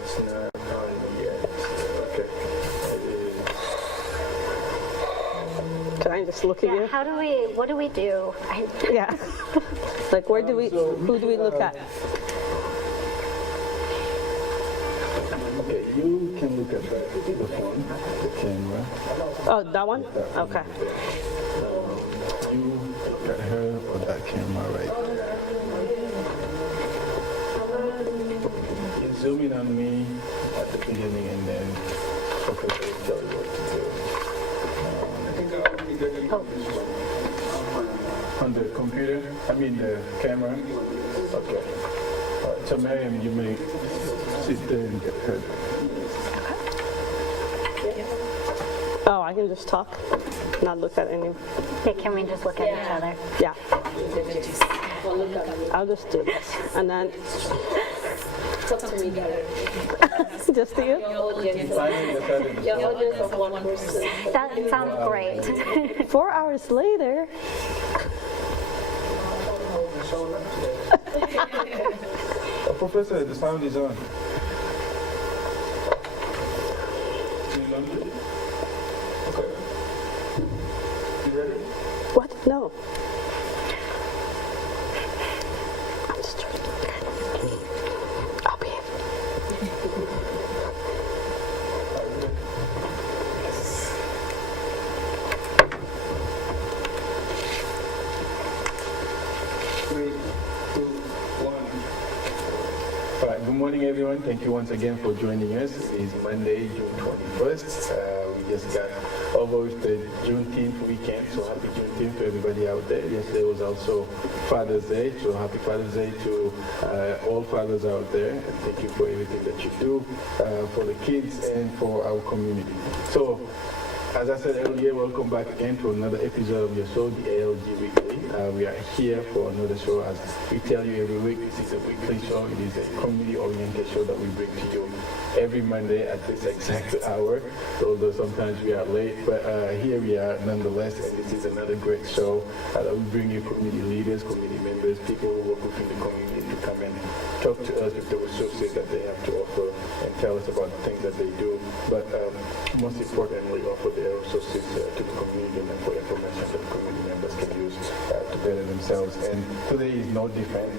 That's not on yet. Okay. Can I just look at you? What do we do? Yeah. Like, who do we look at? Okay, you can look at the phone, the camera. Oh, that one? Okay. You look at her or that camera right there. You zoom in on me at the beginning and then focus will tell you what to do. On the computer? I mean the camera? Okay. All right, so Miriam, you may sit there and get her. Oh, I can just talk, not look at any. Okay, can we just look at each other? Yeah. I'll just do this. And then. Talk to me, Gary. Just to you? Your audience of one person. That sounds great. 4 hours later. Professor, the sound is on. Okay. You ready? What? No. I'm just trying to look at it. I'll be here. Good morning, everyone. Thank you once again for joining us. It's Monday, June 21st. We just got over with the Juneteenth weekend, so happy Juneteenth to everybody out there. Yesterday was also Father's Day, so happy Father's Day to all fathers out there. And thank you for everything that you do for the kids and for our community. So, as I said earlier, welcome back again to another episode of your show, the ALG Weekly. We are here for another show. As we tell you every week, this is a weekly show. It is a community-oriented show that we bring to you every Monday at this exact hour, although sometimes we are late. But here we are nonetheless, and this is another great show that we bring you community leaders, community members, people who work within the community to come and talk to us with the resources that they have to offer and tell us about the things that they do. But most importantly, offer their resources to the community and for information that community members can use to better themselves. And today is no different.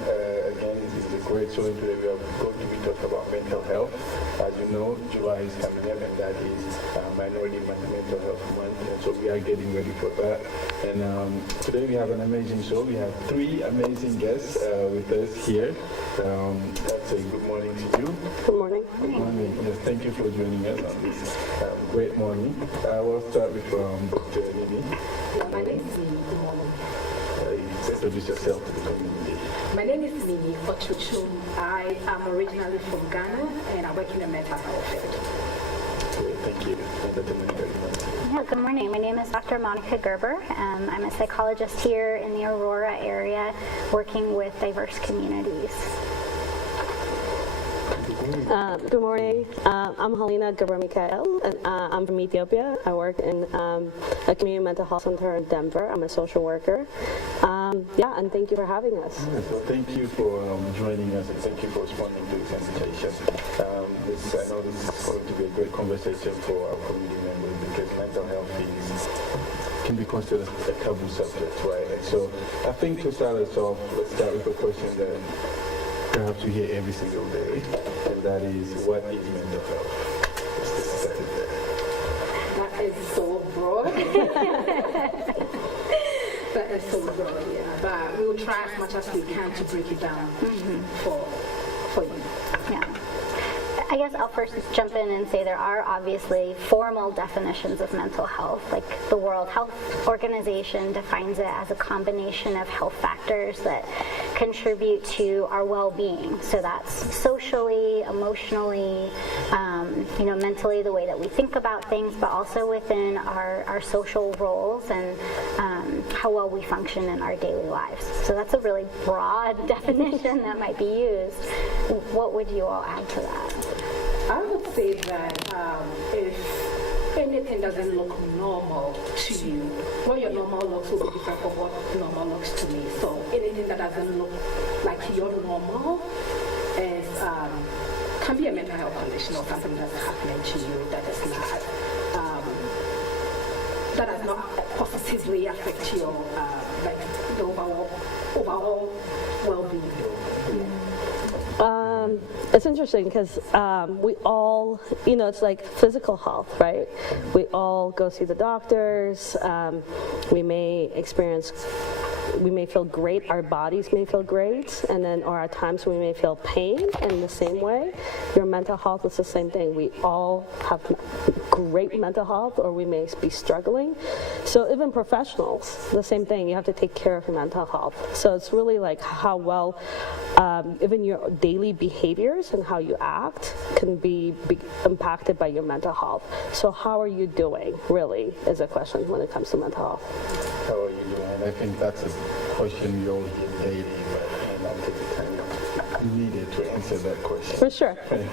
Again, this is a great show. Today we are going to be talking about mental health. As you know, July is coming up, and that is Minority Mental Health Month. And so we are getting ready for that. And today we have an amazing show. We have three amazing guests with us here. I'd say good morning to you. Good morning. Good morning. Yes, thank you for joining us on this great morning. I will start with Dr. Nini. My name is Nini. Good morning. Introduce yourself to the community. My name is Nini Ochuchum. I am originally from Ghana and I work in the mental health field. Thank you. Yeah, good morning. My name is Dr. Monica Gerber. I'm a psychologist here in the Aurora area working with diverse communities. Good morning. I'm Helena Gerber-Mikael, and I'm from Ethiopia. I work in a community mental health center in Denver. I'm a social worker. Yeah, and thank you for having us. Yeah, so thank you for joining us, and thank you for responding to this invitation. I know this is going to be a great conversation for our community members because mental health can be considered a taboo subject, right? And so I think to start us off, let's start with a question that perhaps we hear every single day, and that is, what is mental health? That is so broad. That is so broad, yeah. But we will try as much as we can to break it down for you. Yeah. I guess I'll first jump in and say there are obviously formal definitions of mental health. Like the World Health Organization defines it as a combination of health factors that contribute to our well-being. So that's socially, emotionally, mentally, the way that we think about things, but also within our social roles and how well we function in our daily lives. So that's a really broad definition that might be used. What would you all add to that? I would say that if anything doesn't look normal to you, what your normal looks will be different from what normal looks to me. So anything that doesn't look like your normal is can be a mental health condition or something that's happening to you that does not positively affect your like the overall well-being. It's interesting because we all, it's like physical health, right? We all go see the doctors. We may feel great, our bodies may feel great, and then or at times we may feel pain in the same way. Your mental health is the same thing. We all have great mental health, or we may be struggling. So even professionals, the same thing. You have to take care of your mental health. So it's really like how well even your daily behaviors and how you act can be impacted by your mental health. So how are you doing, really, is a question when it comes to mental health. How are you doing? And I think that's a question we all hear daily, but I'll take the time needed to answer that question. For sure. And it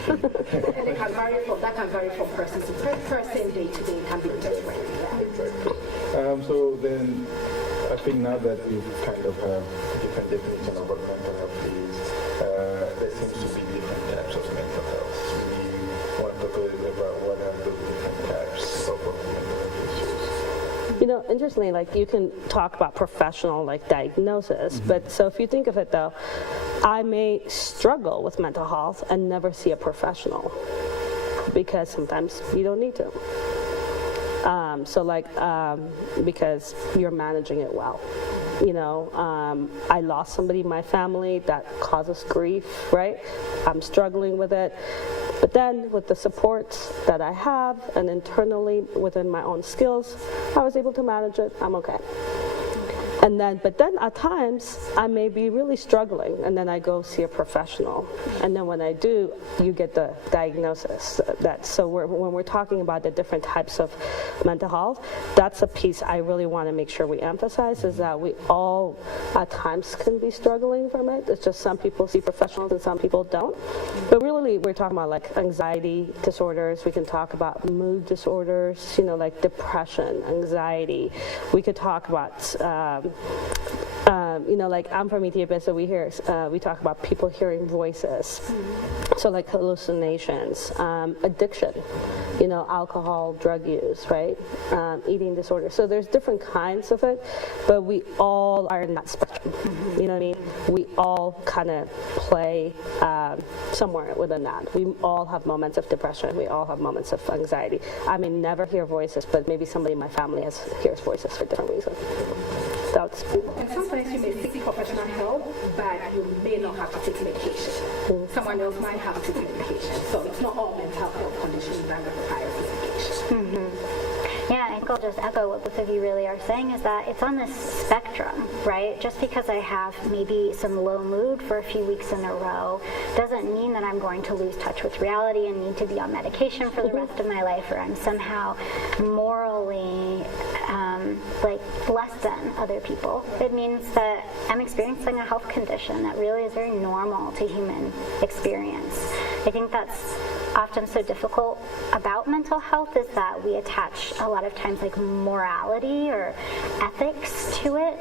can vary from person to person, day to day, it can be different. Exactly. So then, I think now that we kind of have different definitions of what mental health is, there seems to be different types of mental health. We want to talk a little bit about what are those different types of mental health issues. Interestingly, like you can talk about professional like diagnosis, but so if you think of it though, I may struggle with mental health and never see a professional because sometimes you don't need to. Because you're managing it well. I lost somebody in my family that causes grief, right? I'm struggling with it. But then with the support that I have and internally within my own skills, I was able to manage it. I'm okay. But then at times I may be really struggling, and then I go see a professional. And then when I do, you get the diagnosis. When we're talking about the different types of mental health, that's a piece I really want to make sure we emphasize, is that we all at times can be struggling from it. It's just some people see professionals and some people don't. But really we're talking about like anxiety disorders. We can talk about mood disorders, like depression, anxiety. We could talk about like I'm from Ethiopia, so we talk about people hearing voices. So like hallucinations, addiction, alcohol, drug use, right? Eating disorder. So there's different kinds of it, but we all are in that spectrum. You know what I mean? We all kind of play somewhere within that. We all have moments of depression. We all have moments of anxiety. I may never hear voices, but maybe somebody in my family hears voices for different reasons. And sometimes you may seek professional help, but you may not have to take medication. Someone else might have to take medication. So it's not all mental health conditions that require medication. Yeah, I think I'll just echo what both of you really are saying, is that it's on this spectrum, right? Just because I have maybe some low mood for a few weeks in a row doesn't mean that I'm going to lose touch with reality and need to be on medication for the rest of my life, or I'm somehow morally less than other people. It means that I'm experiencing a health condition that really is very normal to human experience. I think that's often so difficult about mental health, is that we attach a lot of times like morality or ethics to it,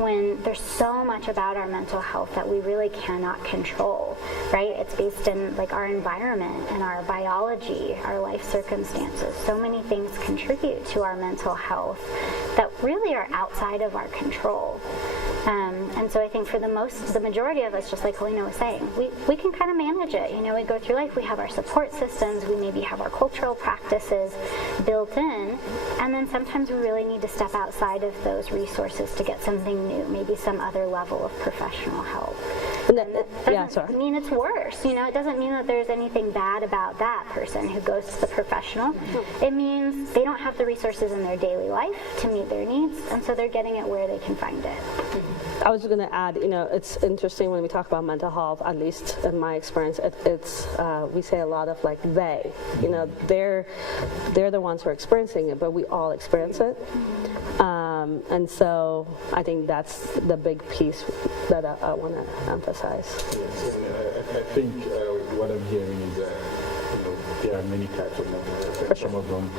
when there's so much about our mental health that we really cannot control, right? It's based in like our environment and our biology, our life circumstances. So many things contribute to our mental health that really are outside of our control. And so I think for the majority of us, just like Helena was saying, we can kind of manage it. We go through life, we have our support systems, we maybe have our cultural practices built in, and then sometimes we really need to step outside of those resources to get something new, maybe some other level of professional help. Doesn't mean it's worse. It doesn't mean that there's anything bad about that person who goes to the professional. It means they don't have the resources in their daily life to meet their needs, and so they're getting it where they can find it. I was going to add, it's interesting when we talk about mental health, at least in my experience, we say a lot of like they, they're the ones who are experiencing it, but we all experience it. And so I think that's the big piece that I want to emphasize. Yes, I think what I'm hearing is that there are many types of mental health. Some of them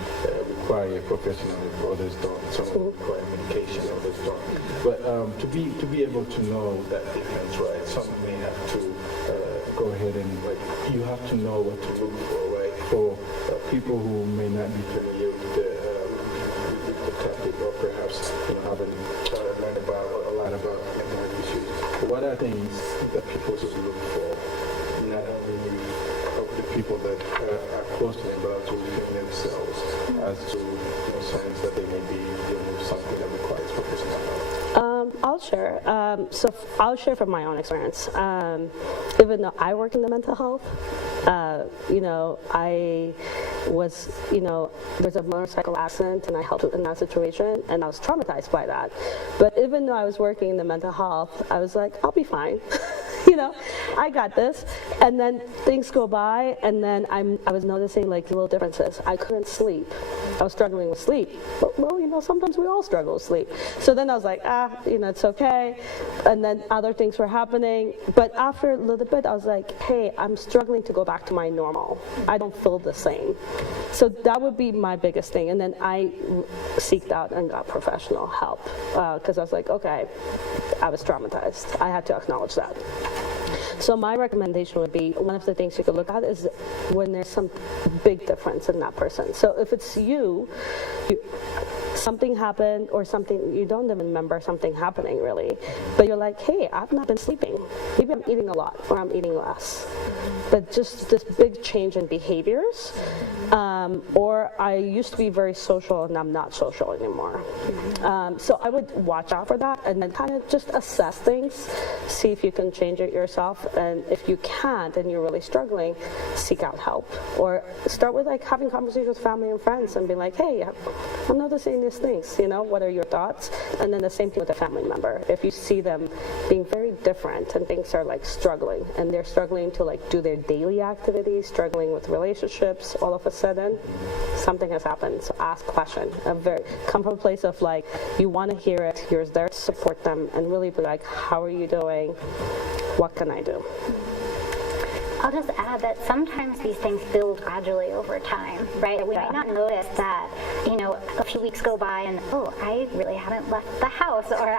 require a professional, others don't. Some of them require medication, others don't. But to be able to know that difference, right? Some may have to go ahead and you have to know what to look for, right? For people who may not be familiar with the topic, or perhaps haven't learned about a lot about mental health issues, what are things that people should look for, not only of the people that are close to them, but also within themselves, as to signs that they may be dealing with something that requires professional help? I'll share. So I'll share from my own experience. Even though I work in the mental health, I was, there's a motorcycle accident and I helped in that situation and I was traumatized by that. But even though I was working in the mental health, I was like, I'll be fine. I got this. And then things go by and then I was noticing like little differences. I couldn't sleep. I was struggling with sleep. But, well, sometimes we all struggle with sleep. So then I was like, it's okay. And then other things were happening. But after a little bit, I was like, hey, I'm struggling to go back to my normal. I don't feel the same. So that would be my biggest thing. And then I seeked out and got professional help because I was like, okay, I was traumatized. I had to acknowledge that. So my recommendation would be, one of the things you could look at is when there's some big difference in that person. So if it's something happened or something, you don't even remember something happening really, but you're like, hey, I've not been sleeping. Maybe I'm eating a lot or I'm eating less. But just this big change in behaviors, or I used to be very social and I'm not social anymore. So I would watch out for that and then kind of just assess things, see if you can change it yourself, and if you can't and you're really struggling, seek out help. Or start with like having conversations with family and friends and be like, hey, I'm noticing these things, what are your thoughts? And then the same thing with a family member. If you see them being very different and things are like struggling and they're struggling to like do their daily activities, struggling with relationships, all of a sudden something has happened. So ask questions. Come from a place of like, you want to hear it, you're there to support them and really be like, how are you doing? What can I do? I'll just add that sometimes these things build gradually over time, right? We might not notice that, a few weeks go by and, I really haven't left the house, or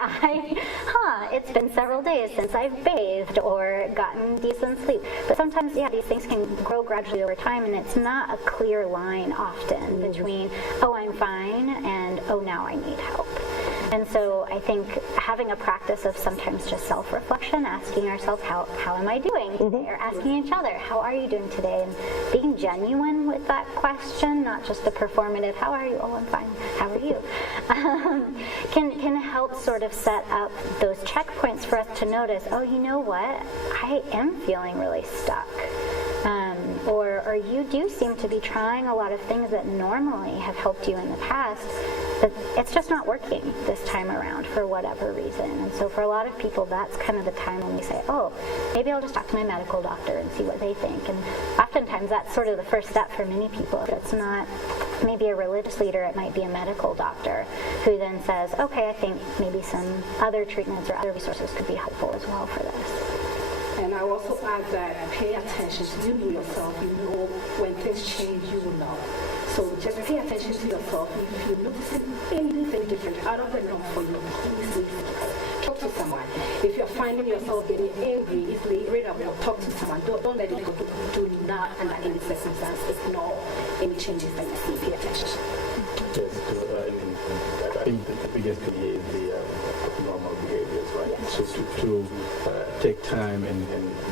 it's been several days since I've bathed or gotten decent sleep. But sometimes, these things can grow gradually over time, and it's not a clear line often between, I'm fine, and, now I need help. And so I think having a practice of sometimes just self-reflection, asking ourselves, how am I doing today? Or asking each other, how are you doing today? And being genuine with that question, not just the performative, how are you? Oh, I'm fine. How are you? Can help sort of set up those checkpoints for us to notice, you know what? I am feeling really stuck. Or you do seem to be trying a lot of things that normally have helped you in the past, but it's just not working this time around for whatever reason. And so for a lot of people, that's kind of the time when we say, maybe I'll just talk to my medical doctor and see what they think. And oftentimes that's sort of the first step for many people. If it's not maybe a religious leader, it might be a medical doctor who then says, okay, I think maybe some other treatments or other resources could be helpful as well for this. And I also add that pay attention. You know yourself. You know when things change, you will know. So just pay attention to yourself. If you're noticing anything different out of the norm for you, please talk to someone. If you're finding yourself getting angry easily, read a book, talk to someone. Don't let it go. Do not, under any circumstance, ignore any changes that you see. Pay attention. Yes, I think the biggest thing is the normal behaviors, right? Yeah. So to take time and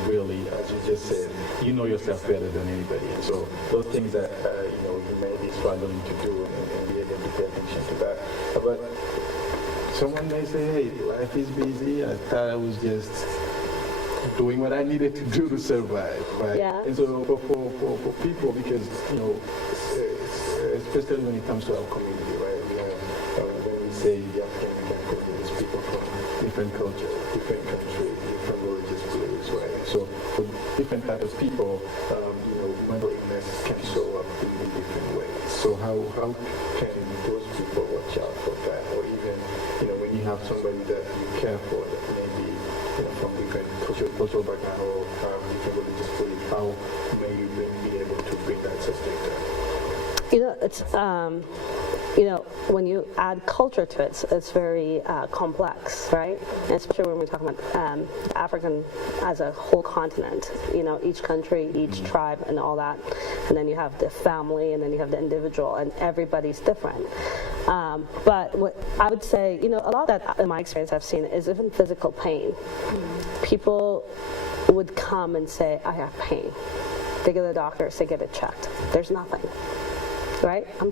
really, as you just said, you know yourself better than anybody. And so those things that you may be struggling to do and be able to pay attention to that. But someone may say, hey, life is busy. I thought I was just doing what I needed to do to survive, right? Yeah. And so for people, because, especially when it comes to our community, right? When we say the African American community, people from different cultures, different countries, different religious beliefs, right? So for different types of people, mental illness can show up in different ways. So how can those people watch out for that? Or even, when you have somebody that you care for that maybe from different cultural background or different religious beliefs, how may you then be able to bring that suspect down? It's when you add culture to it, it's very complex, right? And especially when we're talking about African as a whole continent, each country, each tribe and all that. And then you have the family and then you have the individual and everybody's different. But what I would say, a lot of that in my experience I've seen is even physical pain. People would come and say, I have pain. They go to the doctors, they get it checked. There's nothing. Right? I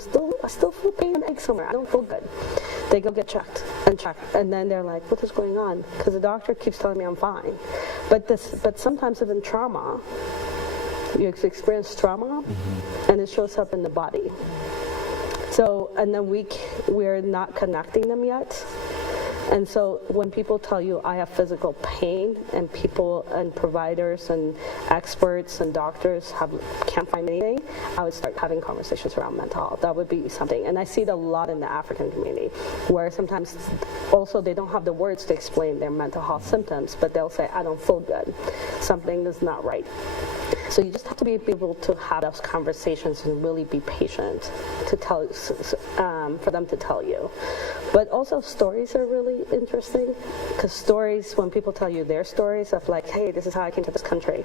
still feel pain and ache somewhere. I don't feel good. They go get checked, and then they're like, "What is going on?" Because the doctor keeps telling me I'm fine. But sometimes even trauma, you experience trauma, and it shows up in the body. So, and then we're not connecting them yet. And so when people tell you I have physical pain and people and providers and experts and doctors can't find anything, I would start having conversations around mental health. That would be something. And I see it a lot in the African community where sometimes also they don't have the words to explain their mental health symptoms, but they'll say, I don't feel good. Something is not right. So you just have to be able to have those conversations and really be patient to tell, for them to tell you. But also stories are really interesting because stories, when people tell you their stories of like, hey, this is how I came to this country.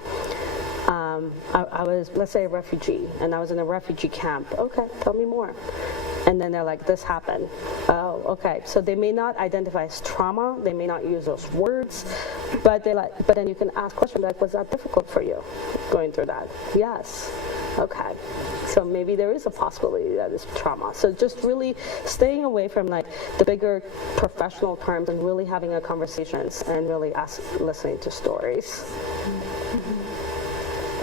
I was, let's say, a refugee, and I was in a refugee camp. Okay, tell me more. And then they're like, this happened. Oh, okay. So they may not identify as trauma. They may not use those words, but then you can ask questions like, was that difficult for you going through that? Yes. Okay. So maybe there is a possibility that it's trauma. So just really staying away from like the bigger professional terms and really having a conversations and really listening to stories.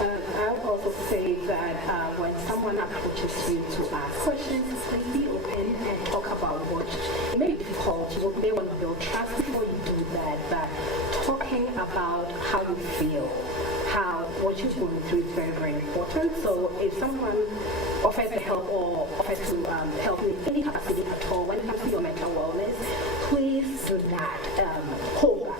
I would also say that when someone approaches you to ask questions, please be open and talk about what it may be difficult. You may want to build trust before you do that, but talking about how you feel, what you're going through is very, very important. So if someone offers to help or offers to help in any capacity at all when it comes to your mental wellness, please do not hold back.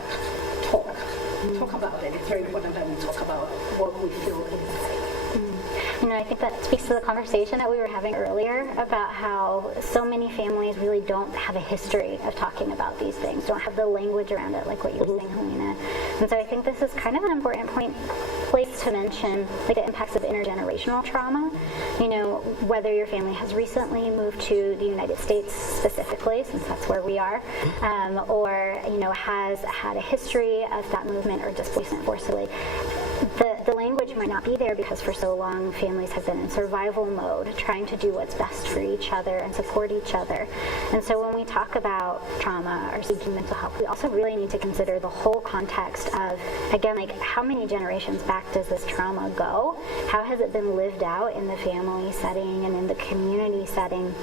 Talk about it. It's very important that we talk about what we feel inside. I think that speaks to the conversation that we were having earlier about how so many families really don't have a history of talking about these things, don't have the language around it, like what you were saying, Helena. And so I think this is kind of an important place to mention, like the impacts of intergenerational trauma. Whether your family has recently moved to the United States specifically, since that's where we are, or has had a history of that movement or displacement forcibly. The language might not be there because for so long families have been in survival mode, trying to do what's best for each other and support each other. And so when we talk about trauma or seeking mental health, we also really need to consider the whole context of, again, like how many generations back does this trauma go? How has it been lived out in the family setting and in the community setting?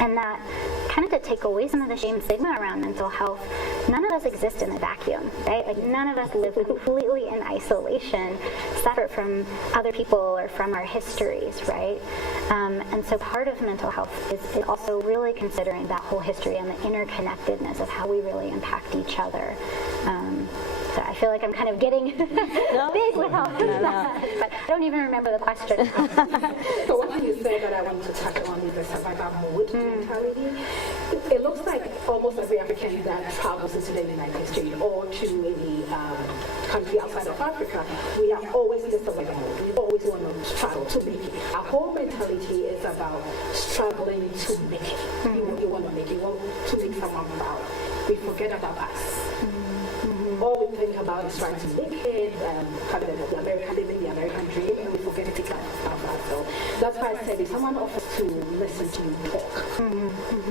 And that kind of to take away some of the shame and stigma around mental health, none of us exist in a vacuum, right? Like none of us live completely in isolation, separate from other people or from our histories, right? And so part of mental health is also really considering that whole history and the interconnectedness of how we really impact each other. So I feel like I'm kind of getting big with all of that, but I don't even remember the question. So one thing you said that I want to touch on is the survival mode mentality. It looks like almost every African that travels into the United States or to any country outside of Africa, we are always in the survival mode. We always want to travel to make it. Our whole mentality is about struggling to make it. You want to make it. You want to make someone proud. We forget about us. All we think about is trying to make it, living the American dream, and we forget to take life of us. So that's why I said if someone offers to listen to you talk,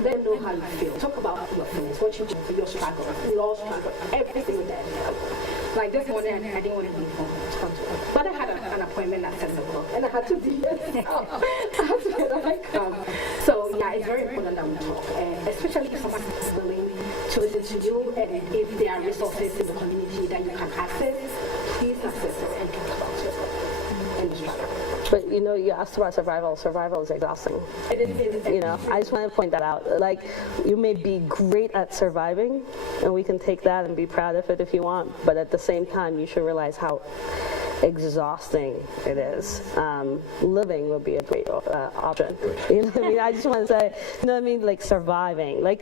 then know how you feel. Talk about your feelings, what you do, your struggle. We all struggle every single day. Like this morning, I didn't want to leave home, but I had an appointment at 7 o'clock, and I had to be there. So yeah, it's very important that we talk, and especially if someone is willing to listen to you, and if there are resources in the community that you can access, please access it and talk about it and the struggle. But you asked about survival. Survival is exhausting. I just want to point that out. Like, you may be great at surviving, and we can take that and be proud of it if you want. But at the same time, you should realize how exhausting it is. Living would be a great option. You know what I mean? I just want to say, you know what I mean? Like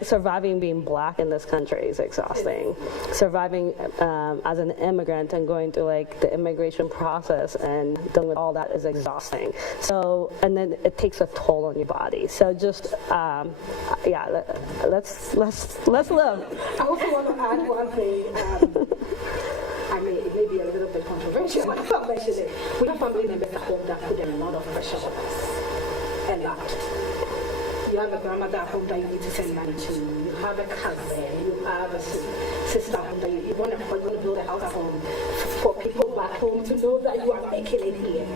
surviving being black in this country is exhausting. Surviving as an immigrant and going through like the immigration process and dealing with all that is exhausting. So, and then it takes a toll on your body. So just, yeah, let's live. I also want to add one thing. It may be a little bit controversial, but I'll mention it. We have family members at home that put a lot of pressure on us. A lot. You have a grandmother at home that you need to send money to. You have a cousin. You have a sister at home that you want to build a house for people back home to know that you are making it here.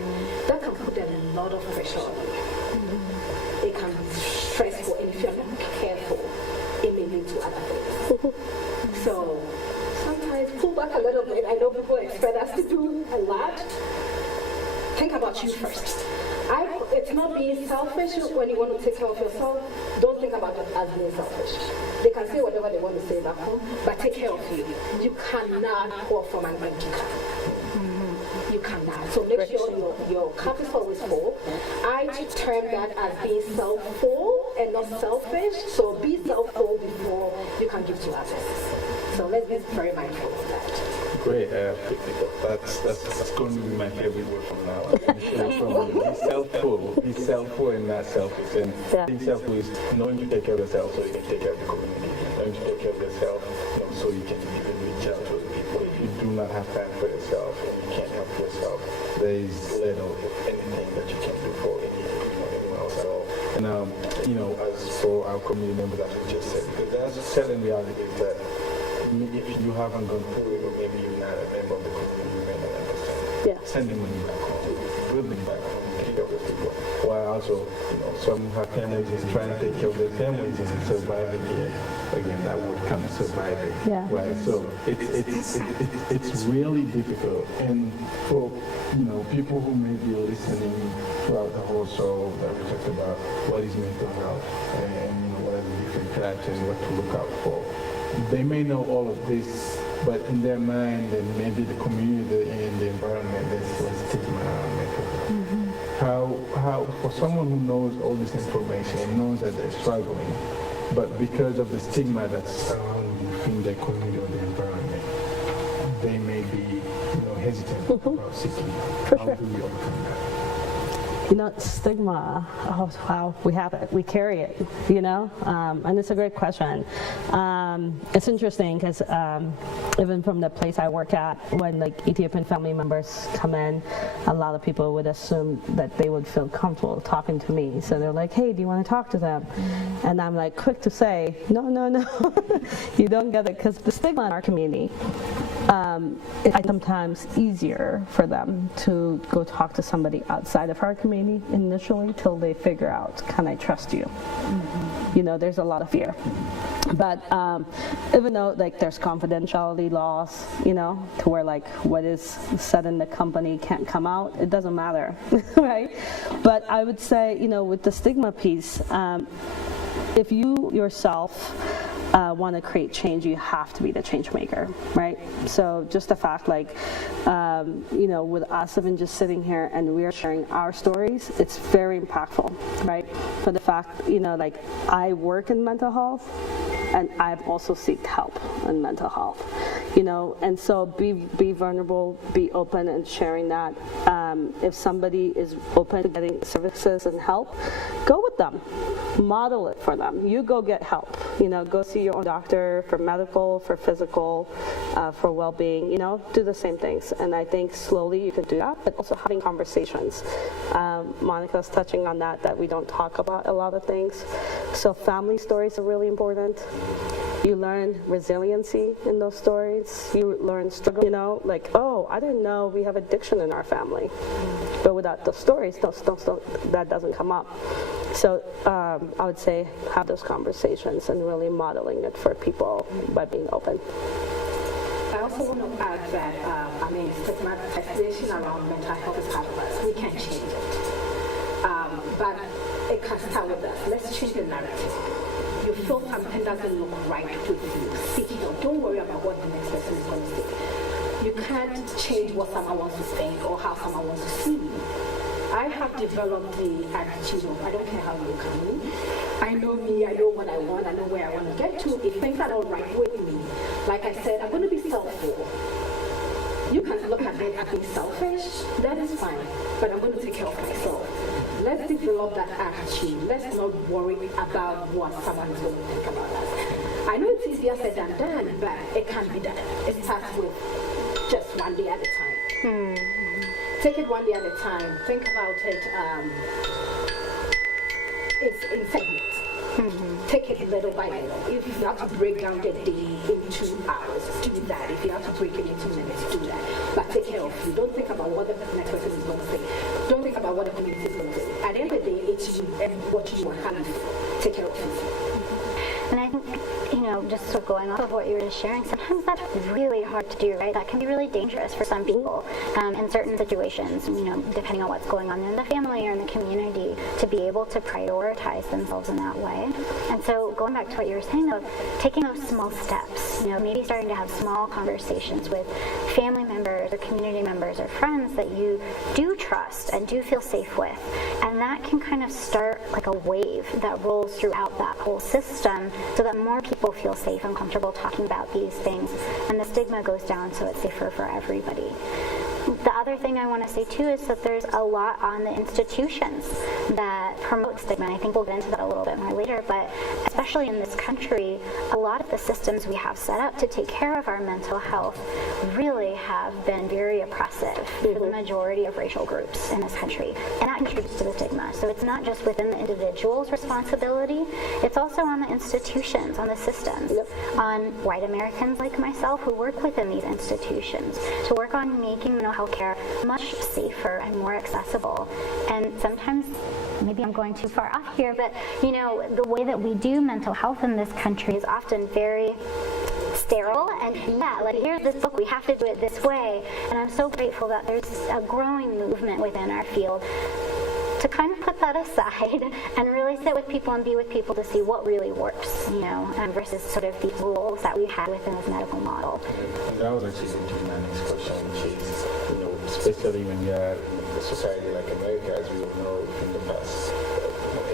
That can put a lot of pressure on you. It can be stressful, and if you're not careful, it may lead to other things. So sometimes pull back a little bit. I know people expect us to do a lot. Think about you first. It's not being selfish when you want to take care of yourself. Don't think about it as being selfish. They can say whatever they want to say back home, but take care of you. You cannot pour from an empty cup. You cannot. So make sure your cup is always full. I term that as being self-full and not selfish. So be self-full before you can give to others. So let's be very mindful of that. Great. That's going to be my favorite word from now on. Be self-full. Be self-full and not selfish. And being self-full is knowing to take care of yourself so you can take care of the community. Knowing to take care of yourself so you can even reach out to other people. If you do not have time for yourself and you can't help yourself, there is little, if anything, that you can do for anyone else at all. And, as for our community members, as we just said, because that's a telling reality is that if you haven't gone through it, or maybe you're not a member of the community, you may not understand. Yeah. Send them money back home, bring them back home, take care of those people. While also, some have families and trying to take care of their families and surviving here. Again, that word comes surviving. Yeah. Right. So it's really difficult, and for people who may be listening throughout the whole show that we talked about what is mental health and what are the different types and what to look out for. They may know all of this, but in their mind and maybe the community and the environment, there's still stigma around mental health. How for someone who knows all this information and knows that they're struggling, but because of the stigma that's around in their community or the environment, they may be hesitant about seeking. How do we overcome that? Stigma, oh wow, we have it, we carry it, and it's a great question. It's interesting because even from the place I work at, when like Ethiopian family members come in, a lot of people would assume that they would feel comfortable talking to me. So they're like, hey, do you want to talk to them? And I'm like quick to say, no, you don't get it, because the stigma in our community, it's sometimes easier for them to go talk to somebody outside of our community initially till they figure out, can I trust you? There's a lot of fear. But even though like there's confidentiality laws, to where like what is said in the company can't come out, it doesn't matter, right? But I would say, with the stigma piece, if you yourself want to create change, you have to be the change maker, right? So just the fact, like, with us even just sitting here and we're sharing our stories, it's very impactful, right? For the fact, like I work in mental health, and I've also sought help in mental health, and so be vulnerable, be open and sharing that. If somebody is open to getting services and help, go with them, model it for them. You go get help, go see your own doctor for medical, for physical, for well-being, do the same things. And I think slowly you can do that, but also having conversations. Monica's touching on that we don't talk about a lot of things. So family stories are really important. You learn resiliency in those stories. You learn struggle, like, oh, I didn't know we have addiction in our family. But without those stories, that doesn't come up. So I would say have those conversations and really modeling it for people by being open. I also want to add that, stigmatization around mental health is hard for us. We can't change it. But it can start with us. Let's change the narrative. You feel something doesn't look right with you, seek help. Don't worry about what the next person is going to say. You can't change what someone wants to think or how someone wants to see you. I have developed the attitude of I don't care how you look at me. I know me, I know what I want, I know where I want to get to. If things are not right with me, like I said, I'm going to be self-full. You can look at it as being selfish, that is fine, but I'm going to take care of myself. Let's develop that attitude. Let's not worry about what someone is going to think about us. I know it's easier said than done, but it can be done. It starts with just one day at a time. Take it one day at a time. Think about it. It's in segments. Take it little by little. If you have to break down the day in 2 hours, do that. If you have to break it into minutes, do that. But take care of you. Don't think about what the next person is going to say. Don't think about what the community is going to say. At the end of the day, it's you and what you want. How do you take care of you? And I think, just sort of going off of what you were just sharing, sometimes that's really hard to do, right? That can be really dangerous for some people in certain situations, depending on what's going on in the family or in the community, to be able to prioritize themselves in that way. And so going back to what you were saying, though, taking those small steps, maybe starting to have small conversations with family members or community members or friends that you do trust and do feel safe with. And that can kind of start like a wave that rolls throughout that whole system so that more people feel safe and comfortable talking about these things, and the stigma goes down so it's safer for everybody. The other thing I want to say too is that there's a lot on the institutions that promote stigma, and I think we'll get into that a little bit more later, but especially in this country, a lot of the systems we have set up to take care of our mental health really have been very oppressive for the majority of racial groups in this country, and that contributes to the stigma. So it's not just within the individual's responsibility, it's also on the institutions, on the systems, on white Americans like myself who work within these institutions, to work on making mental health care much safer and more accessible. And sometimes, maybe I'm going too far off here, but the way that we do mental health in this country is often very sterile, and here's this book, we have to do it this way. And I'm so grateful that there's a growing movement within our field to kind of put that aside and really sit with people and be with people to see what really works, versus sort of the rules that we have within this medical model. And that was actually going to be my next question, which is, especially when you're in a society like America, as we all know, in the past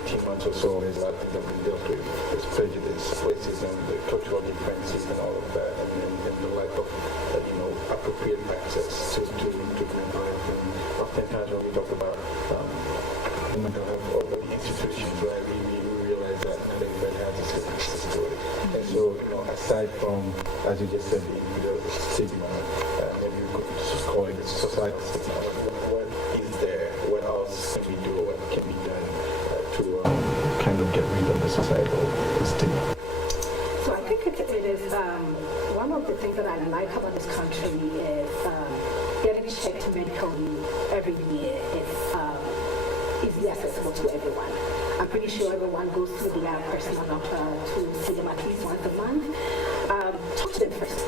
18 months or so, there's a lot of things that we've dealt with. There's prejudice, racism, the cultural differences, and all of that, and the lack of, appropriate access to mental health. And oftentimes when we talk about mental health or the institutions, right, we realize that not everybody has access to it. And so, aside from, as you just said, the stigma, maybe we could just call it societal stigma. What is there? What else can we do? What can be done to kind of get rid of the societal stigma? So I think it is one of the things that I like about this country is getting checked medically every year is easily accessible to everyone. I'm pretty sure everyone goes to their personal doctor to see them at least once a month. Talk to them first.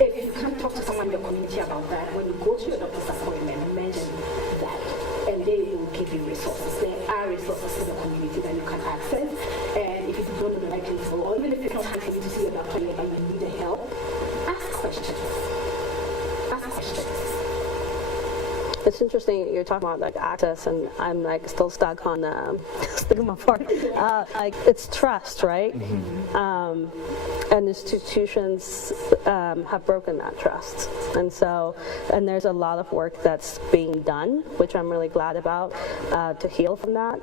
If you can't talk to someone in your community about that, when you go to your doctor's appointment, mention that, and they will give you resources. There are resources in the community that you can access, and if you don't know the right place, or even if it's not time for you to see a doctor and you need help, ask questions. Ask questions. It's interesting you're talking about access, and I'm still stuck on the stigma part. It's trust, right? And institutions have broken that trust, and there's a lot of work that's being done, which I'm really glad about, to heal from that.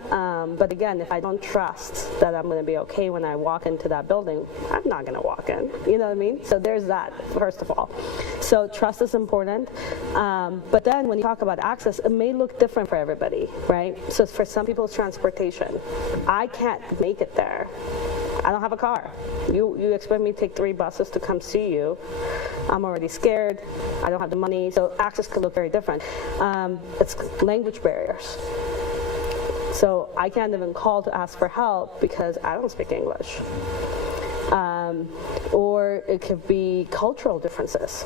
But again, if I don't trust that I'm going to be okay when I walk into that building, I'm not going to walk in. You know what I mean? So there's that, first of all. So trust is important. But then when you talk about access, it may look different for everybody, right? So for some people, it's transportation. I can't make it there. I don't have a car. You expect me to take 3 buses to come see you. I'm already scared. I don't have the money. So access could look very different. It's language barriers. So I can't even call to ask for help because I don't speak English. Or it could be cultural differences.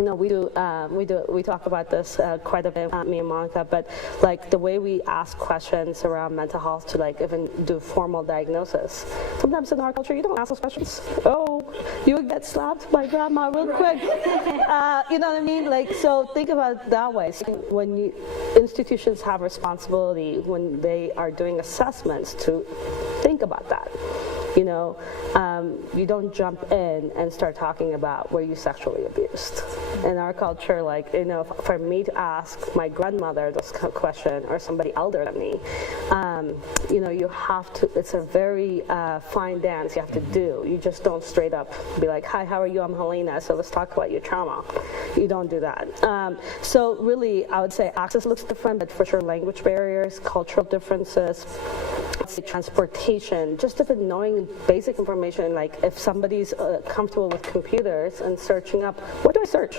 You know, we talk about this quite a bit, me and Monica, but like the way we ask questions around mental health to like even do formal diagnosis. Sometimes in our culture, you don't ask those questions. Oh, you would get slapped by grandma real quick. You know what I mean? Like, so think about it that way. So when institutions have responsibility when they are doing assessments to think about that. You know, you don't jump in and start talking about were you sexually abused. In our culture, like, you know, for me to ask my grandmother this question or somebody older than me, you know, you have to, it's a very fine dance you have to do. You just don't straight up be like, hi, how are you? I'm Helena, so let's talk about your trauma. You don't do that. So really, I would say access looks different, but for sure language barriers, cultural differences, transportation, just even knowing basic information, like if somebody's comfortable with computers and searching up, what do I search?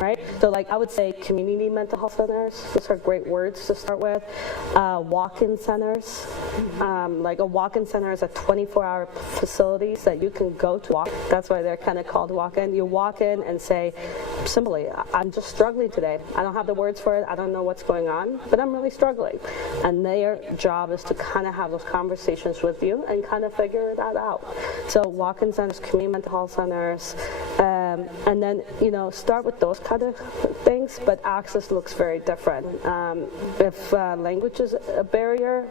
Right? So like I would say community mental health centers, those are great words to start with. Walk-in centers, like a walk-in center is a 24-hour facilities that you can go to walk. That's why they're kind of called walk-in. You walk in and say, simply, I'm just struggling today. I don't have the words for it. I don't know what's going on, but I'm really struggling. And their job is to kind of have those conversations with you and kind of figure that out. So walk-in centers, community mental health centers, and then, you know, start with those kind of things, but access looks very different. If language is a barrier,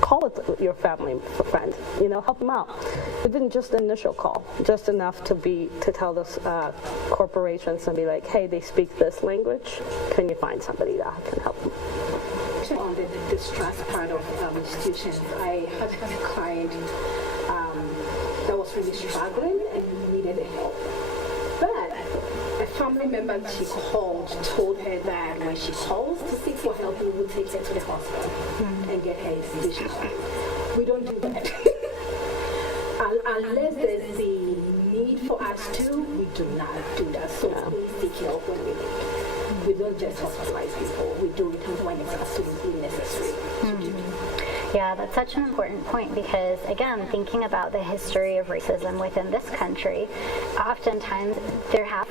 call it your family friend, you know, help them out. Even just the initial call, just enough to tell those corporations and be like, hey, they speak this language, can you find somebody that can help them? On the distrust part of institutions, I had a client that was really struggling and needed help. But a family member she called told her that when she calls to seek for help, we will take her to the hospital and get her institution. We don't do that. Unless there's the need for us to, we do not do that. So please seek help when we need it. We don't just hospitalize people. We do it when it's absolutely necessary. Yeah, that's such an important point because, again, thinking about the history of racism within this country, oftentimes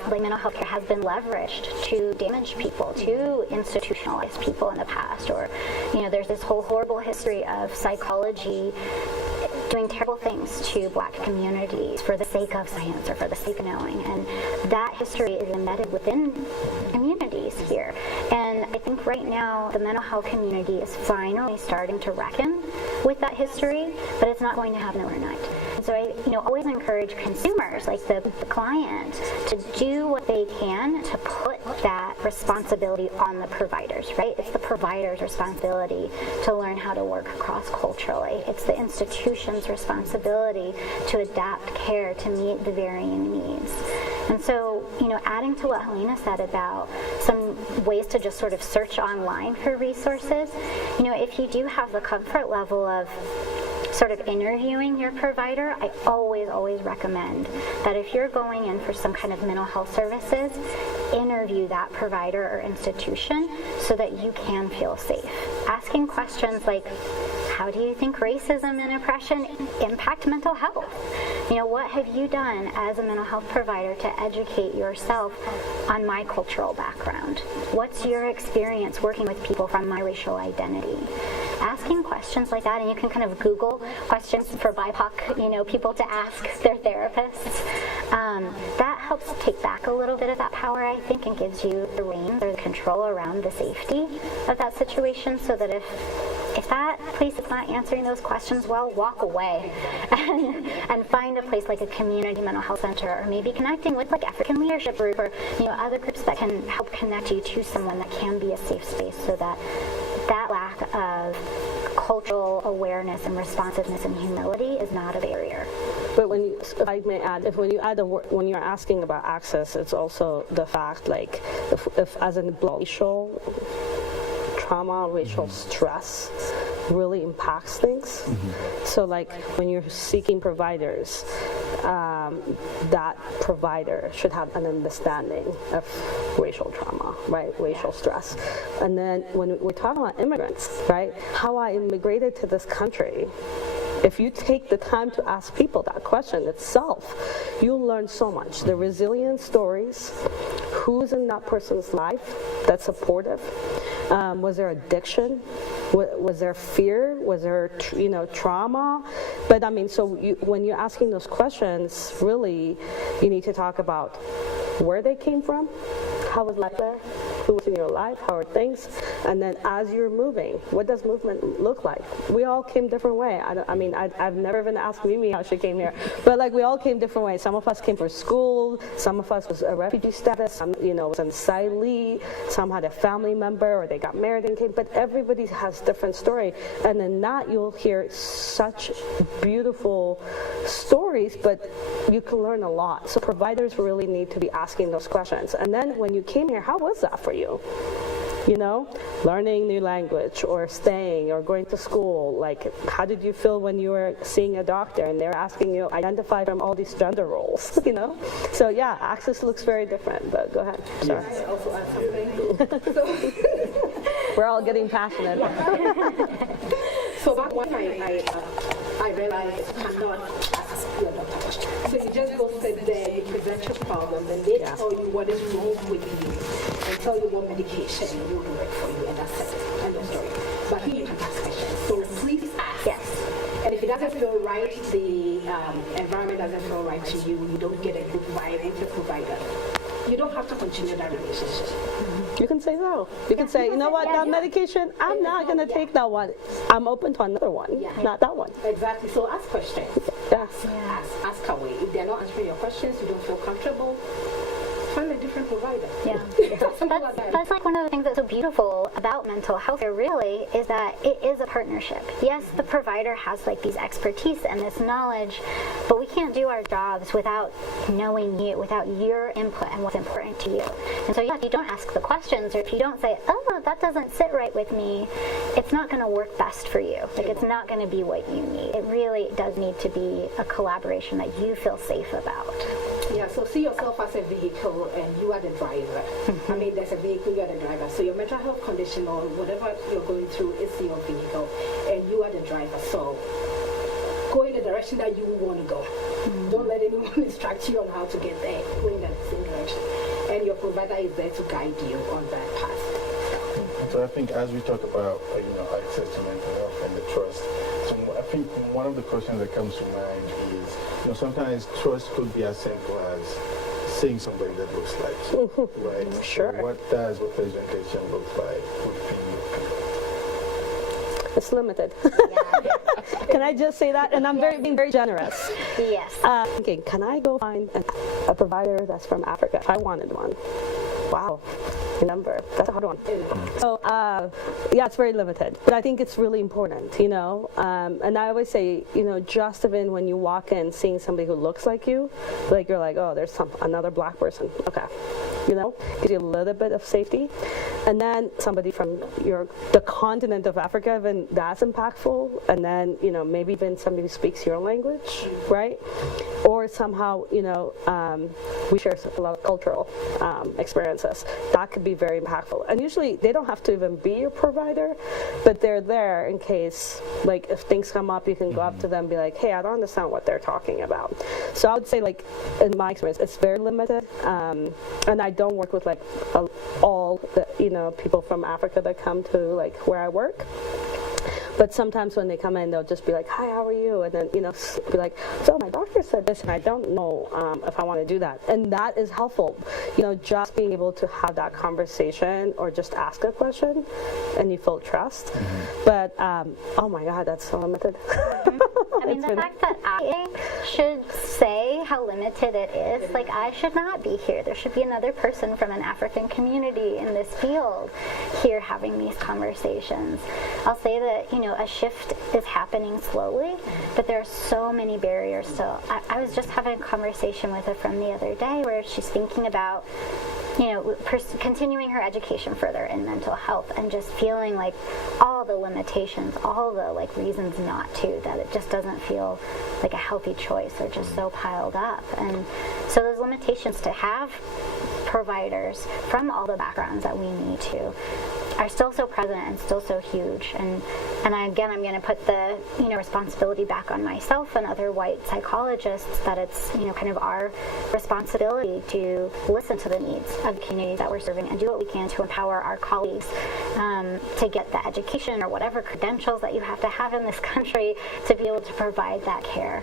mental health care has been leveraged to damage people, to institutionalize people in the past, or, you know, there's this whole horrible history of psychology doing terrible things to Black communities for the sake of science or for the sake of knowing, and that history is embedded within communities here. And I think right now the mental health community is finally starting to reckon with that history, but it's not going to happen overnight. And so I, you know, always encourage consumers, like the client, to do what they can to put that responsibility on the providers, right? It's the provider's responsibility to learn how to work cross-culturally. It's the institution's responsibility to adapt care to meet the varying needs. And so, you know, adding to what Helena said about some ways to just sort of search online for resources, you know, if you do have the comfort level of sort of interviewing your provider, I always recommend that if you're going in for some kind of mental health services, interview that provider or institution so that you can feel safe. Asking questions like, how do you think racism and oppression impact mental health? You know, what have you done as a mental health provider to educate yourself on my cultural background? What's your experience working with people from my racial identity? Asking questions like that, and you can kind of Google questions for BIPOC, you know, people to ask their therapists. That helps take back a little bit of that power, I think, and gives you the reins or the control around the safety of that situation, so that if that place is not answering those questions well, walk away and find a place like a community mental health center, or maybe connecting with like African Leadership Group, or, you know, other groups that can help connect you to someone that can be a safe space, so that that lack of cultural awareness and responsiveness and humility is not a barrier. But when you, if I may add, when you're asking about access, it's also the fact, like, if as in racial trauma, racial stress really impacts things. So like when you're seeking providers, that provider should have an understanding of racial trauma, right? Racial stress. And then when we're talking about immigrants, right? How I immigrated to this country, if you take the time to ask people that question itself, you'll learn so much. The resilient stories, who's in that person's life that's supportive? Was there addiction? Was there fear? Was there, trauma? But I mean, so when you're asking those questions, really, you need to talk about where they came from, how was life there, who was in your life, how are things, and then as you're moving, what does movement look like? We all came different way. I've never even asked Mimi how she came here, but like we all came different ways. Some of us came for school, some of us was a refugee status, some was an asylee, some had a family member or they got married and came, but everybody has different story, and in that you'll hear such beautiful stories, but you can learn a lot. So providers really need to be asking those questions. And then when you came here, how was that for you? Learning new language or staying or going to school. Like, how did you feel when you were seeing a doctor and they're asking you identify from all these gender roles, So yeah, access looks very different, but go ahead. Sorry. Can I also add something? We're all getting passionate. So back when I realized I cannot ask your doctor questions. So you just go sit there, you present your problem, and they tell you what is wrong with you, and tell you what medication will work for you, and that's it. End of story. But here you can ask questions. So please ask. Yes. And if it doesn't feel right, the environment doesn't feel right to you, you don't get a good vibe with the provider, you don't have to continue that relationship. You can say no. You can say, that medication, I'm not going to take that one. I'm open to another one, not that one. Exactly. So ask questions. Yes. Ask away. If they're not answering your questions, you don't feel comfortable, find a different provider. Yeah. That's like one of the things that's so beautiful about mental health care really is that it is a partnership. Yes, the provider has like these expertise and this knowledge, but we can't do our jobs without knowing you, without your input and what's important to you. And so if you don't ask the questions or if you don't say, oh, that doesn't sit right with me, it's not going to work best for you. Like it's not going to be what you need. It really does need to be a collaboration that you feel safe about. Yeah, so see yourself as a vehicle and you are the driver. I mean, there's a vehicle, you are the driver. So your mental health condition or whatever you're going through is your vehicle and you are the driver. So go in the direction that you want to go. Don't let anyone distract you on how to get there. Go in that same direction. And your provider is there to guide you on that path. So I think as we talk about access to mental health and the trust, so I think one of the questions that comes to mind is, sometimes trust could be as simple as seeing somebody that looks like you, right? Sure. So what does representation look like within you? It's limited. Can I just say that? And I'm being very generous. Yes. Thinking, can I go find a provider that's from Africa? I wanted one. Wow. Number. That's a hard one. So, it's very limited. But I think it's really important, and I always say, just even when you walk in seeing somebody who looks like you, like you're like, oh, there's another black person. Okay. Gives you a little bit of safety. And then somebody from the continent of Africa, even that's impactful. And then, maybe even somebody who speaks your language, right? Or somehow, we share a lot of cultural experiences. That could be very impactful. And usually they don't have to even be your provider, but they're there in case, like, if things come up, you can go up to them and be like, hey, I don't understand what they're talking about. So I would say, like, in my experience, it's very limited. And I don't work with, like, all the, people from Africa that come to, like, where I work. But sometimes when they come in, they'll just be like, hi, how are you? And then, be like, so my doctor said this, and I don't know if I want to do that. And that is helpful. Just being able to have that conversation or just ask a question and you feel trust. But, oh my God, that's so limited. I mean, the fact that I should say how limited it is, like, I should not be here. There should be another person from an African community in this field here having these conversations. I'll say that, a shift is happening slowly, but there are so many barriers still. I was just having a conversation with a friend the other day where she's thinking about, continuing her education further in mental health and just feeling like all the limitations, all the reasons not to, that it just doesn't feel like a healthy choice. They're just so piled up. And so those limitations to have providers from all the backgrounds that we need to are still so present and still so huge. And again, I'm going to put the responsibility back on myself and other white psychologists that it's kind of our responsibility to listen to the needs of the communities that we're serving and do what we can to empower our colleagues to get the education or whatever credentials that you have to have in this country to be able to provide that care,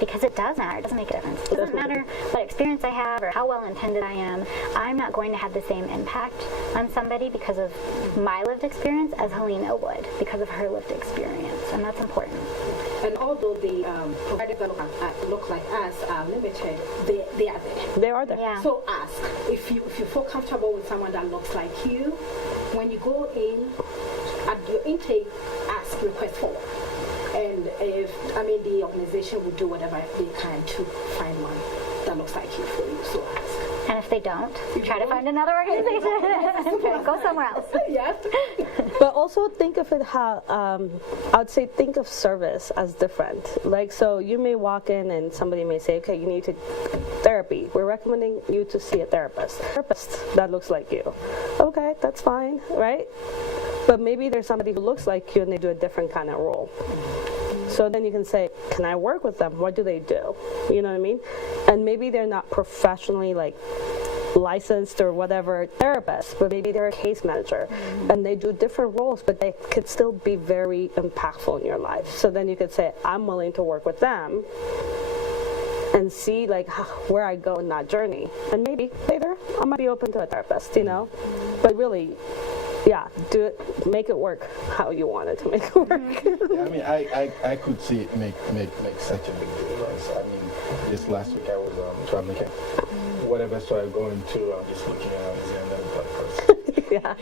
because it does matter. It doesn't make a difference. It doesn't matter what experience I have or how well intended I am. I'm not going to have the same impact on somebody because of my lived experience as Helena would because of her lived experience, and that's important. And although the providers that look like us are limited, they are there. They are there. Yeah. So ask if you feel comfortable with someone that looks like you. When you go in at your intake, ask, request for. And if the organization will do whatever they can to find one that looks like you for you. So ask. And if they don't, try to find another organization. Go somewhere else. Yeah. But also think of it how, I would say think of service as different. Like, so you may walk in and somebody may say, okay, you need therapy. We're recommending you to see a therapist. That looks like you. Okay, that's fine, right? But maybe there's somebody who looks like you and they do a different kind of role. So then you can say, can I work with them? What do they do? You know what I mean? And maybe they're not professionally licensed or whatever therapist, but maybe they're a case manager and they do different roles, but they could still be very impactful in your life. So then you could say, I'm willing to work with them and see where I go in that journey. And maybe later I might be open to a therapist, but really, yeah, do it, make it work how you want it to make it work. Yeah, I could see it make such a big difference. Just last week I was traveling. Whatever store I go into, I'm just looking around and seeing another black person. Yeah.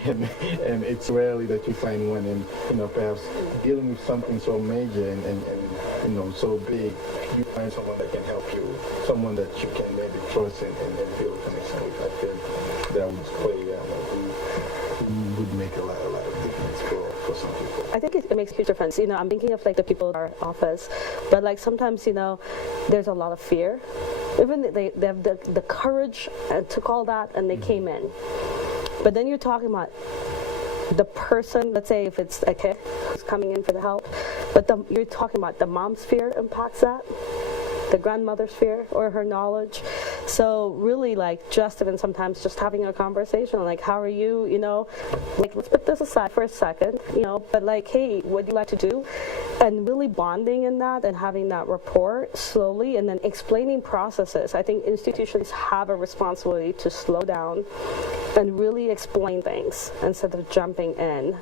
And it's rarely that you find one, and perhaps dealing with something so major and so big, you find someone that can help you, someone that you can maybe trust and feel a connection with. I think that would play would make a lot of difference for some people. I think it makes a huge difference. I'm thinking of the people in our office, but sometimes there's a lot of fear. Even they have the courage to call that, and they came in. But then you're talking about the person, let's say if it's a kid who's coming in for the help, but you're talking about the mom's fear impacts that, the grandmother's fear or her knowledge. So really just even sometimes just having a conversation, how are you, let's put this aside for a second, but hey, what do you like to do? And really bonding in that and having that rapport slowly and then explaining processes. I think institutions have a responsibility to slow down and really explain things instead of jumping in,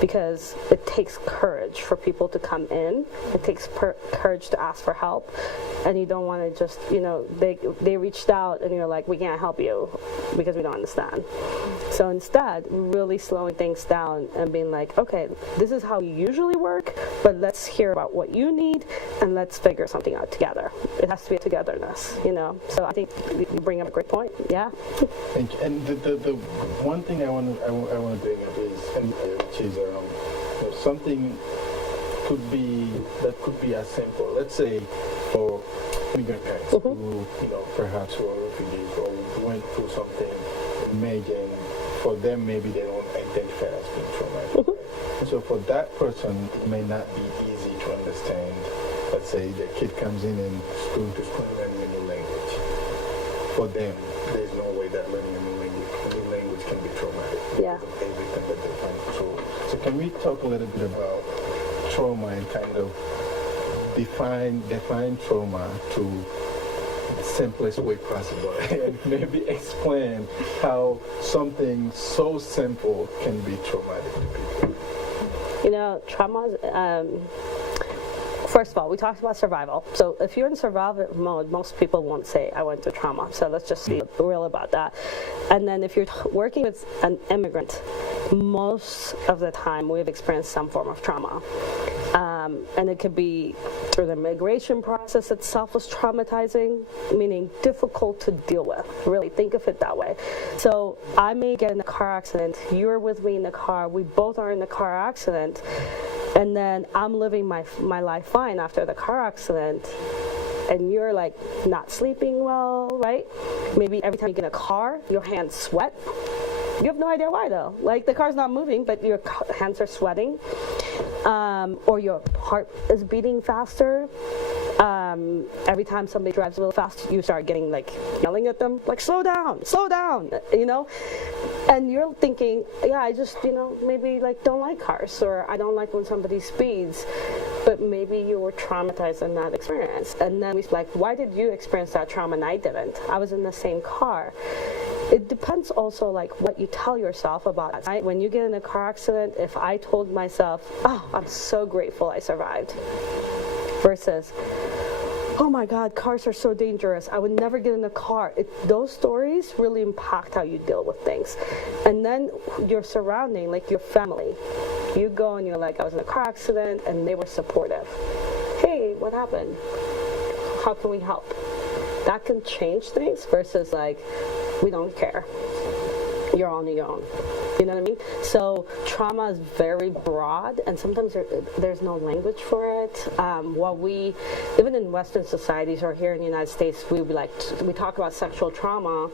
because it takes courage for people to come in. It takes courage to ask for help, and you don't want to just, they reached out and you're like, we can't help you because we don't understand. So instead, really slowing things down and being like, okay, this is how we usually work, but let's hear about what you need and let's figure something out together. It has to be a togetherness, So I think you bring up a great point. Yeah. Thank you. And the one thing I want to bring up is something could be as simple. Let's say for immigrant parents who perhaps were refugees or went through something major, and for them maybe they don't identify as being traumatic. So for that person, it may not be easy to understand. Let's say the kid comes in and school learning a new language. For them, there's no way that learning a new language can be traumatic. Yeah. Because of everything that they find through. So can we talk a little bit about trauma and kind of define trauma to the simplest way possible and maybe explain how something so simple can be traumatic to people? Trauma, first of all, we talked about survival. So if you're in survival mode, most people won't say, I went through trauma. So let's just be real about that. And then if you're working with an immigrant, most of the time we've experienced some form of trauma. And it could be through the migration process itself was traumatizing, meaning difficult to deal with. Really think of it that way. So I may get in a car accident, you're with me in the car, we both are in the car accident, and then I'm living my life fine after the car accident. and you're like not sleeping well, right? Maybe every time you get in a car, your hands sweat. You have no idea why though. Like the car's not moving, but your hands are sweating. Or your heart is beating faster. Every time somebody drives a little fast, you start getting like yelling at them, like slow down, you know? And you're thinking, yeah, I just, you know, maybe like don't like cars, or I don't like when somebody speeds. But maybe you were traumatized in that experience. And then we're like, why did you experience that trauma and I didn't? I was in the same car. It depends also like what you tell yourself about it. Right? When you get in a car accident, if I told myself, oh, I'm so grateful I survived, versus, oh my God, cars are so dangerous, I would never get in a car. Those stories really impact how you deal with things. And then your surrounding, like your family. You go and you're like, I was in a car accident, and they were supportive. Hey, what happened? How can we help? That can change things versus like, we don't care. You're on your own. You know what I mean? So trauma is very broad, and sometimes there's no language for it. Even in Western societies or here in the United States, we talk about sexual trauma.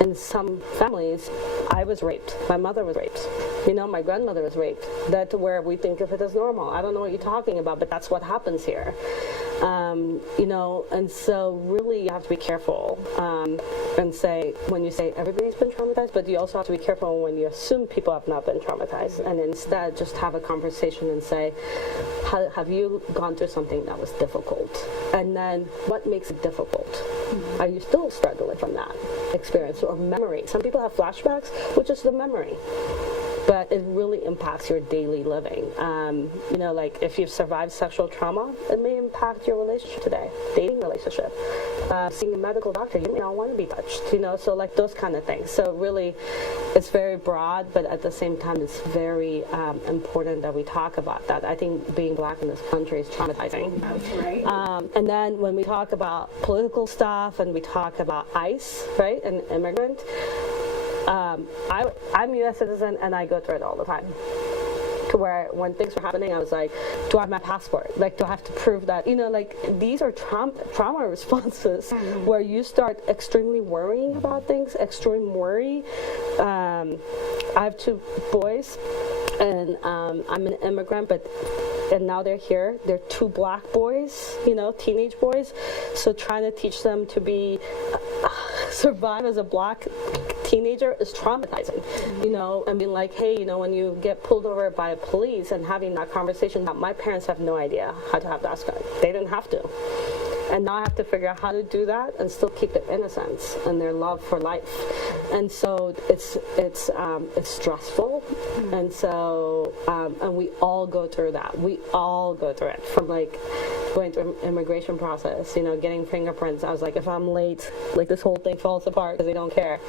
In some families, I was raped. My mother was raped. You know, my grandmother was raped. That's where we think of it as normal. I don't know what you're talking about, but that's what happens here. You know, and so really you have to be careful and say, when you say everybody's been traumatized, but you also have to be careful when you assume people have not been traumatized, and instead just have a conversation and say, have you gone through something that was difficult? And then what makes it difficult? Mm-hmm. Are you still struggling from that experience or memory? Some people have flashbacks, which is the memory. But it really impacts your daily living. You know, like if you've survived sexual trauma, it may impact your relationship today, dating relationship. Seeing a medical doctor, you may not want to be touched, you know, so like those kind of things. So really, it's very broad, but at the same time, it's very important that we talk about that. I think being Black in this country is traumatizing. Right. And then when we talk about political stuff and we talk about ICE, right, and immigrant, I'm a U.S. citizen, and I go through it all the time. To where when things were happening, I was like, do I have my passport? Like, do I have to prove that? You know, like, these are trauma responses where you start extremely worrying about things, extreme worry. I have 2 boys, and I'm an immigrant, and now they're here. They're 2 Black boys, you know, teenage boys. So trying to teach them to be, survive as a Black teenager is traumatizing, you know, and being like, hey, you know, when you get pulled over by police and having that conversation, that my parents have no idea how to have that scar. They didn't have to. And now I have to figure out how to do that and still keep their innocence and their love for life. And so it's stressful. And so, and we all go through that. We all go through it, from like going through immigration process, you know, getting fingerprints. I was like, if I'm late, like this whole thing falls apart because they don't care,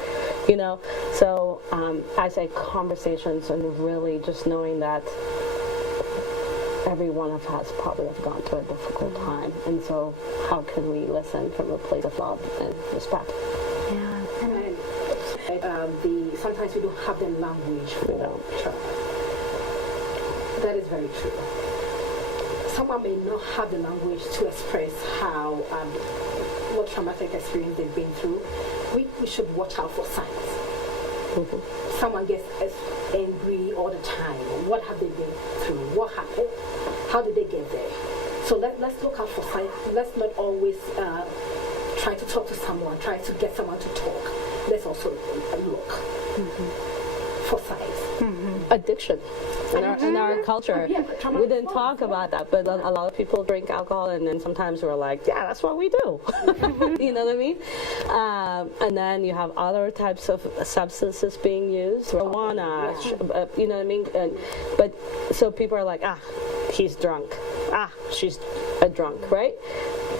you know. So I say conversations, and really just knowing that every one of us probably have gone through a difficult time, and so how can we listen from a place of love and respect? Yeah. And sometimes we don't have the language for trauma. That is very true. Someone may not have the language to express how what traumatic experience they've been through. We should watch out for signs. Mm-hmm. Someone gets angry all the time. What have they been through? What happened? How did they get there? So let's look out for signs. Let's not always try to talk to someone, try to get someone to talk. Let's also look for signs. Addiction in our culture. We didn't talk about that, but a lot of people drink alcohol, and then sometimes we're like, yeah, that's what we do. You know what I mean? And then you have other types of substances being used, marijuana, you know what I mean? But so people are like, he's drunk. She's a drunk, right?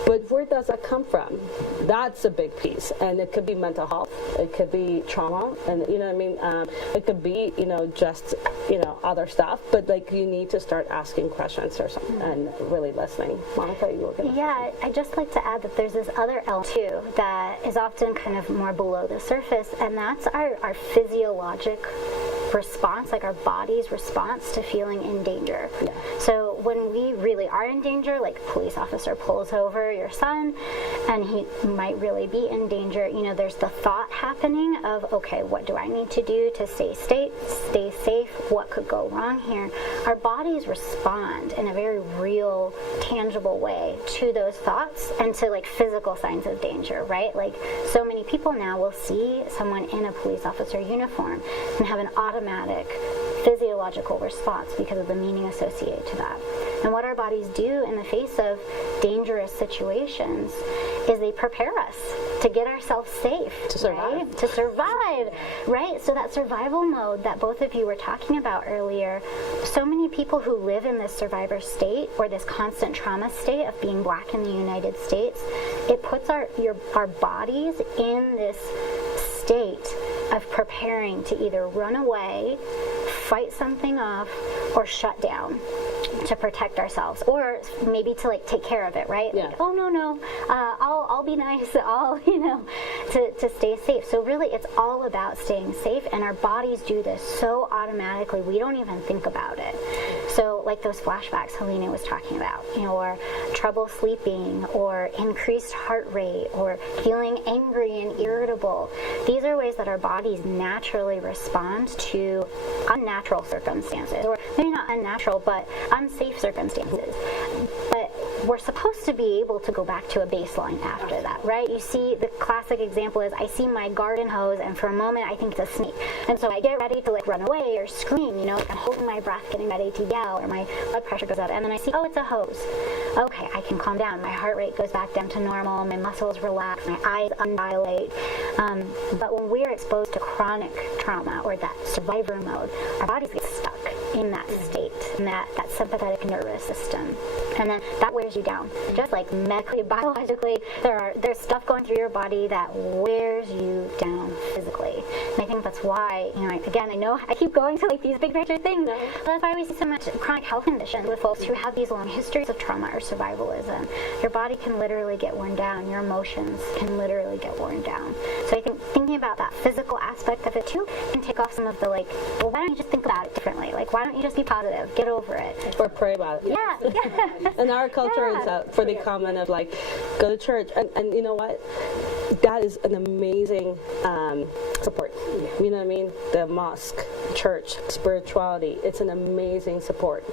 But where does that come from? That's a big piece, and it could be mental health, it could be trauma, and you know what I mean. It could be, you know, just, you know, other stuff. But like, you need to start asking questions or something and really listening. Monica, you were gonna. Yeah, I'd just like to add that there's this other element too that is often kind of more below the surface, and that's our physiologic response, like our body's response to feeling in danger. So when we really are in danger, like a police officer pulls over your son and he might really be in danger, you know, there's the thought happening of, okay, what do I need to do to stay safe? What could go wrong here? Our bodies respond in a very real, tangible way to those thoughts and to like physical signs of danger, right? Like so many people now will see someone in a police officer uniform and have an automatic physiological response because of the meaning associated to that. And what our bodies do in the face of dangerous situations is they prepare us to get ourselves safe. To survive. Right? To survive, right? So that survival mode that both of you were talking about earlier, so many people who live in this survivor state or this constant trauma state of being Black in the United States, it puts our bodies in this state of preparing to either run away, fight something off, or shut down to protect ourselves, or maybe to like take care of it, right? Yeah. Like, oh no, I'll be nice, I'll, you know, to stay safe. So really it's all about staying safe, and our bodies do this so automatically we don't even think about it. So like those flashbacks Helena was talking about, you know, or trouble sleeping, or increased heart rate, or feeling angry and irritable. These are ways that our bodies naturally respond to unnatural circumstances, or maybe not unnatural, but unsafe circumstances. But we're supposed to be able to go back to a baseline after that, right? You see, the classic example is I see my garden hose and for a moment I think it's a snake. And so I get ready to like run away or scream, you know, I'm holding my breath, getting ready to yell, or my blood pressure goes up, and then I see, oh, it's a hose. Okay, I can calm down. My heart rate goes back down to normal, my muscles relax, my eyes undilate. But when we're exposed to chronic trauma or that survivor mode, our bodies get stuck in that state, in that sympathetic nervous system. And then that wears you down. Just like medically, biologically, there's stuff going through your body that wears you down physically. And I think that's why, you know, again, I know I keep going to like these big picture things, but that's why we see so much chronic health conditions with folks who have these long histories of trauma or survivalism. Your body can literally get worn down. Your emotions can literally get worn down. So I think thinking about that physical aspect of it too can take off some of the like, well, why don't you just think about it differently? Like, why don't you just be positive? Get over it. Or pray about it. Yeah. And our culture is pretty common of like, go to church. And you know what? That is an amazing support. You know what I mean? The mosque, church, spirituality, it's an amazing support.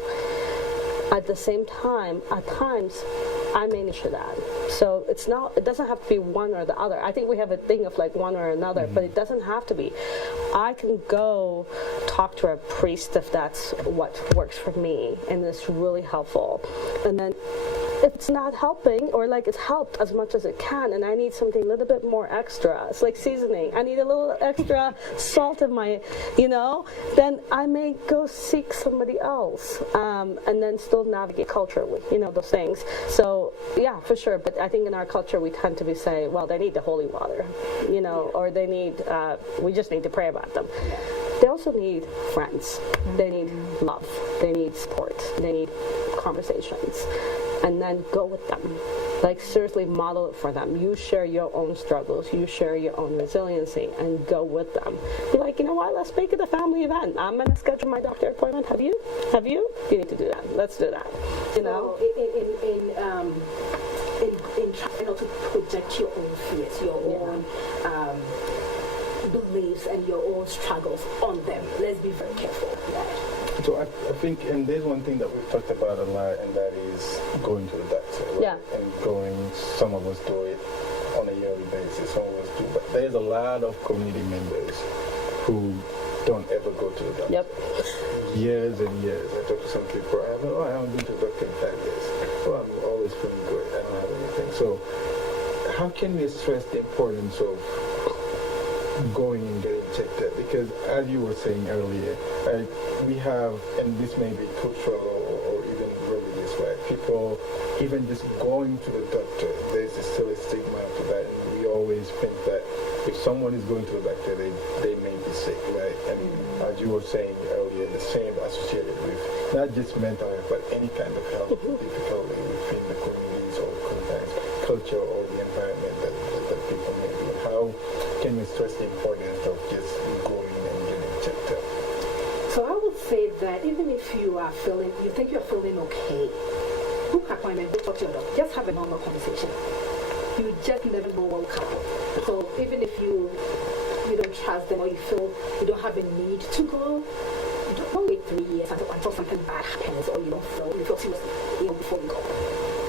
At the same time, at times, I manage that. So it doesn't have to be one or the other. I think we have a thing of like one or another, but it doesn't have to be. I can go talk to a priest if that's what works for me, and it's really helpful. And then if it's not helping, or like it's helped as much as it can, and I need something a little bit more extra, it's like seasoning, I need a little extra salt in my, you know, then I may go seek somebody else, and then still navigate culturally, you know, those things. So yeah, for sure. But I think in our culture we tend to be say, well, they need the holy water, you know, or they need, we just need to pray about them. They also need friends. They need love. They need support. They need conversations. And then go with them. Like seriously model it for them. You share your own struggles. You share your own resiliency, and go with them. Be like, you know what? Let's make it a family event. I'm gonna schedule my doctor appointment. Have you? You need to do that. Let's do that. You know. In trying not to project your own fears, your own beliefs, and your own struggles on them. Let's be very careful. So I think, and there's one thing that we've talked about a lot, and that is going to the doctor. Right? Yeah. And some of us do it on a yearly basis, some of us do. But there's a lot of community members who don't ever go to the doctor. Yep. Years and years. I talk to some people, I haven't been to the doctor in 5 years. Oh, I'm always feeling good. I don't have anything. So how can we stress the importance of going and getting checked out? Because as you were saying earlier, we have, and this may be cultural or even religious, right? People, even just going to the doctor, there's still a stigma to that, and we always think that if someone is going to the doctor, they may be sick, right? And as you were saying earlier, the same associated with not just mental health, but any kind of health difficulty within the communities or sometimes culture or the environment that people may be in. How can we stress the importance of just going and getting checked out? say that even if you think you're feeling okay, book appointment, go talk to your doctor. Just have a normal conversation. You just never know what will happen. So even if you don't trust them or you feel you don't have a need to go, don't wait 3 years until something bad happens or you feel seriously ill before you go.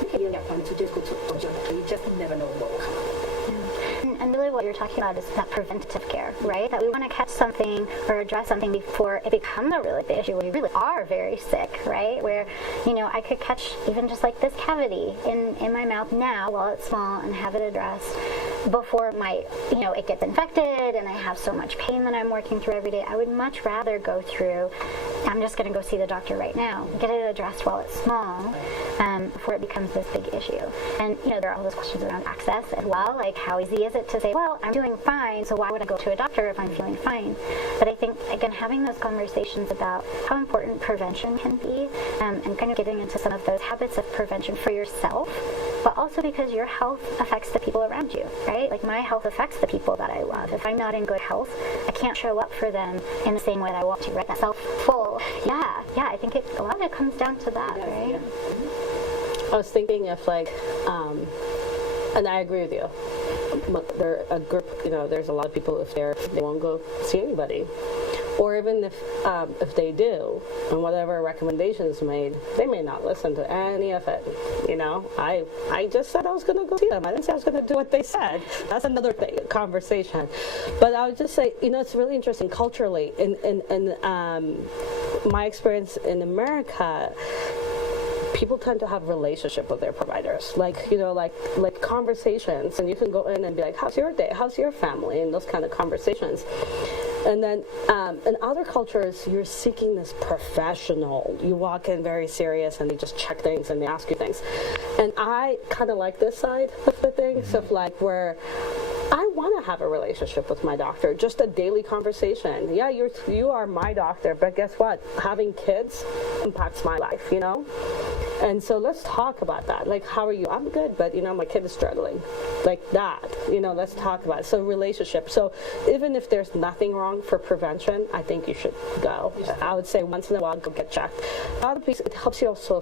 You can get an appointment to just go to your doctor. You just never know what will happen. And really what you're talking about is that preventative care, right? That we want to catch something or address something before it becomes a really big issue where you really are very sick, right? Where, I could catch even just like this cavity in my mouth now while it's small and have it addressed before it gets infected and I have so much pain that I'm working through every day. I would much rather go through, I'm just going to go see the doctor right now, get it addressed while it's small before it becomes this big issue. And, there are all those questions around access as well, like how easy is it to say, well, I'm doing fine, so why would I go to a doctor if I'm feeling fine? But I think, again, having those conversations about how important prevention can be and kind of getting into some of those habits of prevention for yourself, but also because your health affects the people around you, right? Like my health affects the people that I love. If I'm not in good health, I can't show up for them in the same way that I want to, right? That self-full. Yeah, I think a lot of it comes down to that, right? I was thinking of and I agree with you. There a group, there's a lot of people they won't go see anybody, or even if they do, and whatever recommendation is made, they may not listen to any of it. I just said I was going to go see them. I didn't say I was going to do what they said. That's another conversation. But I would just say, it's really interesting culturally. In my experience in America, people tend to have relationship with their providers, like conversations, and you can go in and be like, how's your day, how's your family, and those kind of conversations. And then in other cultures, you're seeking this professional. You walk in very serious and they just check things and they ask you things. And I kind of like this side of the things of where I want to have a relationship with my doctor, just a daily conversation. Yeah, you are my doctor, but guess what? Having kids impacts my life, And so let's talk about that. Like, how are you? I'm good, but my kid is struggling. Like that, let's talk about it. So relationship. So even if there's nothing wrong for prevention, I think you should go. I would say once in a while, go get checked. It helps you also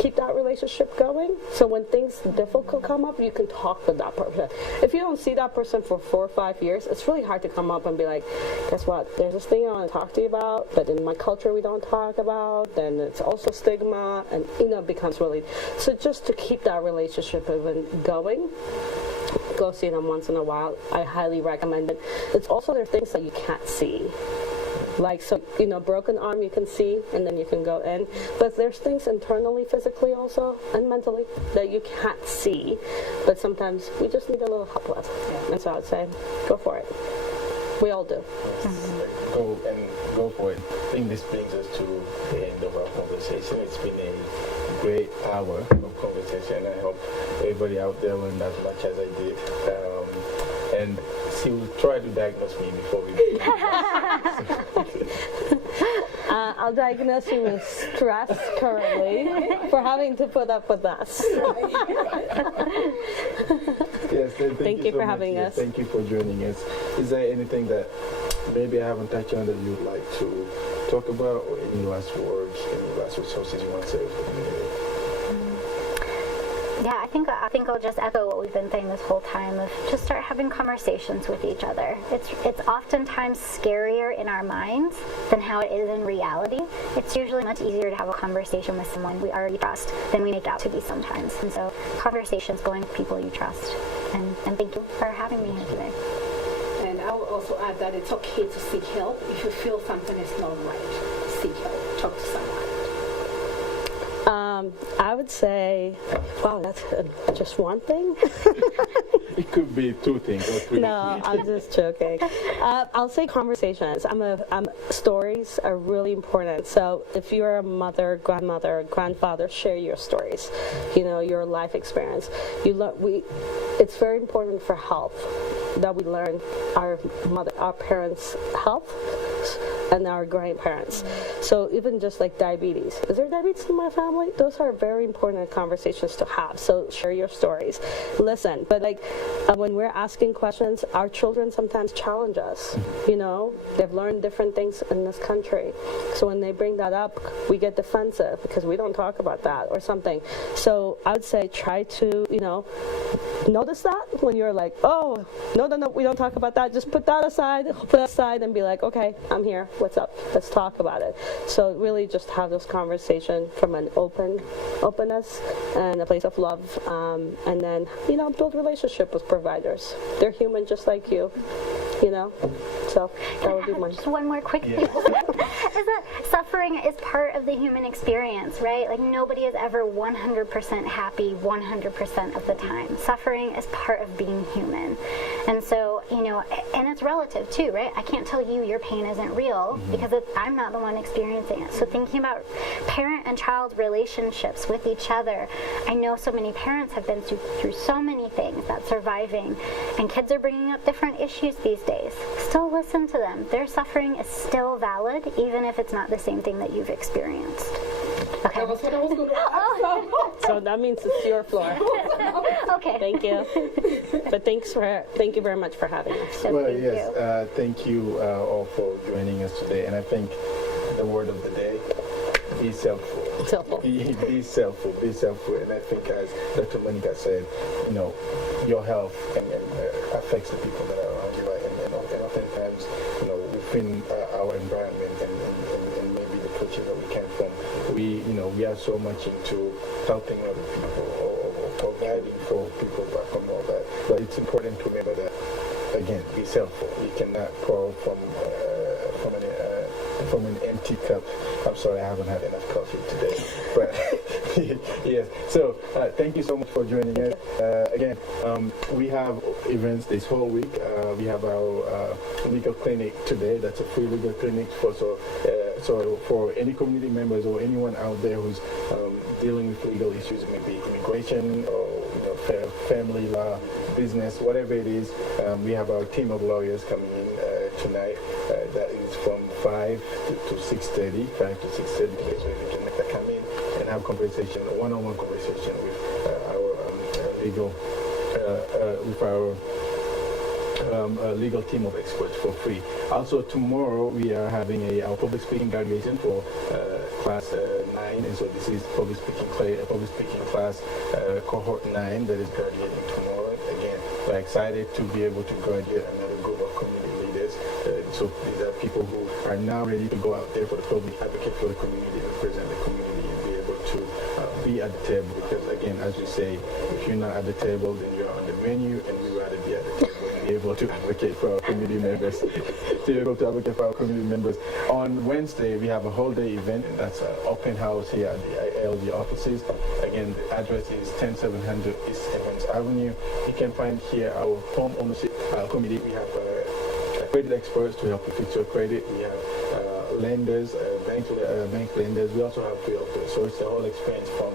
keep that relationship going. So when things difficult come up, you can talk with that person. If you don't see that person for 4 or 5 years, it's really hard to come up and be like, guess what? There's this thing I want to talk to you about, but in my culture we don't talk about. Then it's also stigma, and it becomes really. So just to keep that relationship even going, go see them once in a while. I highly recommend it. It's also there's things that you can't see. Broken arm you can see, and then you can go in. But there's things internally, physically also, and mentally that you can't see. But sometimes we just need a little help with. And so I would say, go for it. We all do. Go for it. I think this brings us to the end of our conversation. It's been a great hour of conversation. I hope everybody out there learned as much as I did. And she will try to diagnose me before we do. I'll diagnose you with stress currently for having to put up with us. Yes, thank you for having us. Thank you for joining us. Is there anything that maybe I haven't touched on that you'd like to talk about, or any last words, any last resources you want to say? Yeah, I think I'll just echo what we've been saying this whole time of just start having conversations with each other. It's oftentimes scarier in our minds than how it is in reality. It's usually much easier to have a conversation with someone we already trust than we make out to be sometimes. And so conversations going with people you trust. And thank you for having me here today. And I will also add that it's okay to seek help. If you feel something is not right, seek help. Talk to someone. I would say, wow, that's just one thing? It could be 2 things or 3. No, I'm just joking. I'll say conversations. Stories are really important. So if you're a mother, grandmother, grandfather, share your stories. Your life experience. It's very important for health that we learn our parents' health and our grandparents. So even just like diabetes. Is there diabetes in my family? Those are very important conversations to have. So share your stories. Listen, but like when we're asking questions, our children sometimes challenge us. You know, they've learned different things in this country. So when they bring that up, we get defensive because we don't talk about that or something. So I would say try to, you know, notice that when you're like, oh, no, we don't talk about that. Just put that aside, and be like, okay, I'm here. What's up? Let's talk about it. So really just have this conversation from an openness and a place of love, and then, you know, build relationship with providers. They're human just like you know. So that would be mine. Just one more quick thing. Is that suffering is part of the human experience, right? Like nobody is ever 100% happy 100% of the time. Suffering is part of being human. And so, you know, and it's relative too, right? I can't tell you your pain isn't real because I'm not the one experiencing it. So thinking about parent and child relationships with each other. I know so many parents have been through so many things that's surviving, and kids are bringing up different issues these days. Still listen to them. Their suffering is still valid, even if it's not the same thing that you've experienced. Okay. That was what I was going to ask. So that means it's your floor. Okay. Thank you. But thank you very much for having us. Well, Thank yes, you. thank you all for joining us today. And I think the word of the day, be self-ful. Be self-ful, be self-ful. And I think as Dr. Monica said, you know, your health and affects the people that are around you. And oftentimes, you know, within our environment and maybe the culture that we came from, we are so much into helping other people or providing for people back home, all that. But it's important to remember that, again, be self-ful. You cannot pour from an empty cup. I'm sorry, I haven't had enough coffee today. But yes, so thank you so much for joining us. Again, we have events this whole week. We have our legal clinic today. That's a free legal clinic so for any community members or anyone out there who's dealing with legal issues, maybe immigration or family law, business, whatever it is. We have our team of lawyers coming in tonight. That is from 5 to 6:30, 5 to 6:30. So if you can make that come in and have conversation, a one-on-one conversation with our legal, with our legal team of experts for free. Also tomorrow we are having our public speaking graduation for class 9, and so this is public speaking class cohort 9 that is graduating tomorrow. Again, we're excited to be able to graduate another group of community leaders. So these are people who are now ready to go out there for the public, advocate for the community, represent the community, and be able to be at the table. Because again, as we say, if you're not at the table, then you're on the menu, and we'd rather be at the table and be able to advocate for our community members. On Wednesday, we have a whole day event, and that's an open house here at the ALG offices. Again, the address is 10700 East Evans Avenue. You can find here our home ownership committee. We have credit experts to help you fix your credit. We have lenders, bank lenders. We also have free offers. So it's the whole experience from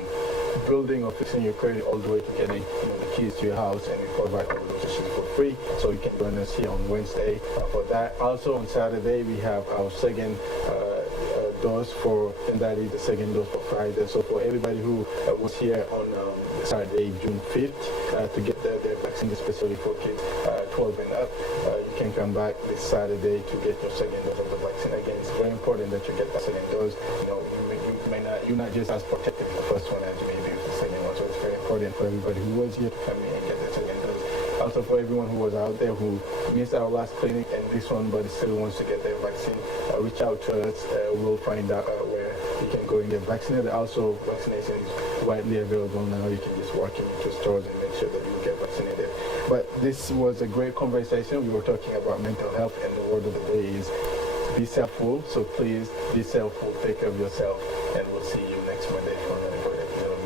building or fixing your credit all the way to getting the keys to your house, and we provide all those issues for free. So you can join us here on Wednesday for that. Also on Saturday we have our second dose and that is the second dose for Friday. So for everybody who was here on Saturday, June 5th, to get their vaccine, especially for kids 12 and up, you can come back this Saturday to get your second dose of the vaccine. Again, it's very important that you get that second dose. You're not just as protected with the first one as you may be with the second one. So it's very important for everybody who was here to come in and get the second dose. Also for everyone who was out there who missed our last clinic and this one but still wants to get their vaccine, reach out to us. We'll find out where you can go and get vaccinated. Also, vaccination is widely available now. You can just walk into stores and make sure that you get vaccinated. But this was a great conversation. We were talking about mental health, and the word of the day is be self-ful. So please be self-ful, take care of yourself, and we'll see you next Monday for another good episode.